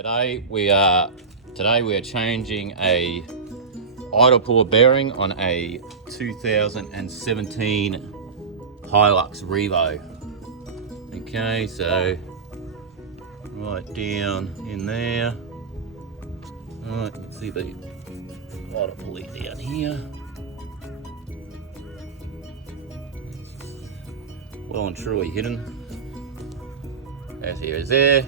Today we are changing a idle puller bearing on a 2017 Hilux Revo. Okay, so right down in there. Alright, you can see the idle pulley down here. Well and truly hidden. As here is there.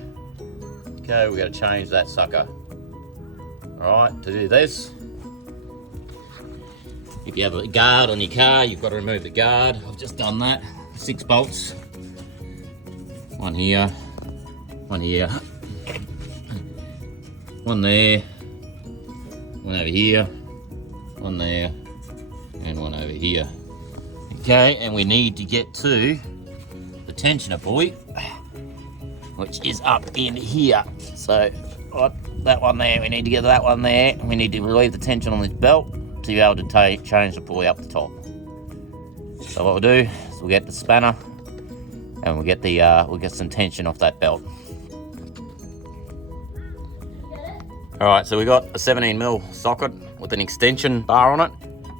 Okay, we're going to change that sucker. Alright, to do this, if you have a guard on your car, you've got to remove the guard. I've just done that. 6 bolts. One here, one here, one there, one over here, one there, and one over here. Okay, and we need to get to the tensioner pulley, which is up in here. So that one there, we need to get that one there, and we need to relieve the tension on this belt to be able to change the pulley up the top. So what we'll do is we'll get the spanner and we'll get some tension off that belt. Alright, so we got a 17mm socket with an extension bar on it.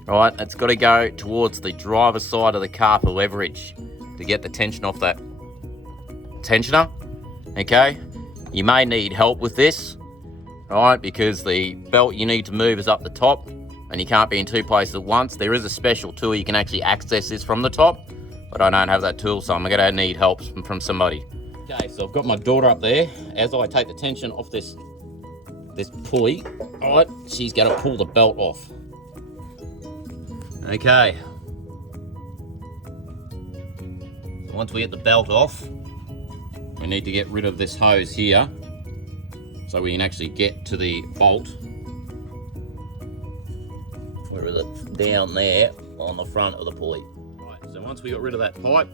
Alright, it's got to go towards the driver's side of the car for leverage to get the tension off that tensioner. Okay, you may need help with this, right, because the belt you need to move is up the top and you can't be in 2 places at once. There is a special tool you can actually access this from the top, but I don't have that tool, so I'm gonna need help from somebody. Okay, so I've got my daughter up there. As I take the tension off this pulley, all right, she's gonna pull the belt off. Okay, so once we get the belt off, we need to get rid of this hose here so we can actually get to the bolt. Where is it? Down there on the front of the pulley. Right, so once we got rid of that pipe,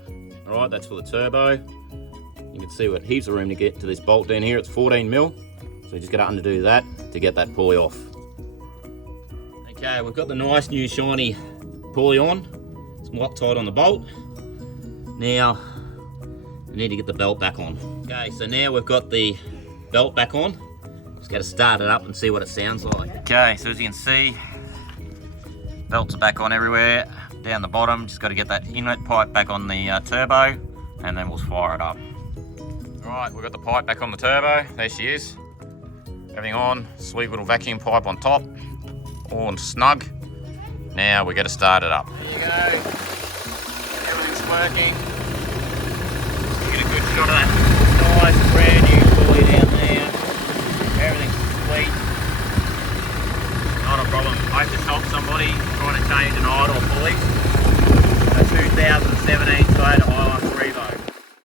all right, that's for the turbo. You can see we've got heaps of room to get to this bolt down here. It's 14mm, so we just got to undo that to get that pulley off. Okay, we've got the nice new shiny pulley on. It's Loctite on the bolt. Now, we need to get the belt back on. Okay, so now we've got the belt back on. Just got to start it up and see what it sounds like. Okay, so as you can see, belts are back on everywhere. Down the bottom, just got to get that inlet pipe back on the turbo, and then we'll fire it up. All right, we've got the pipe back on the turbo. There she is. Everything on. Sweet little vacuum pipe on top, all snug. Now we got to start it up. There you go. Everything's working. Get a good shot of that nice brand new pulley down there. Everything's sweet. Not a problem. I just helped somebody trying to change an idle pulley.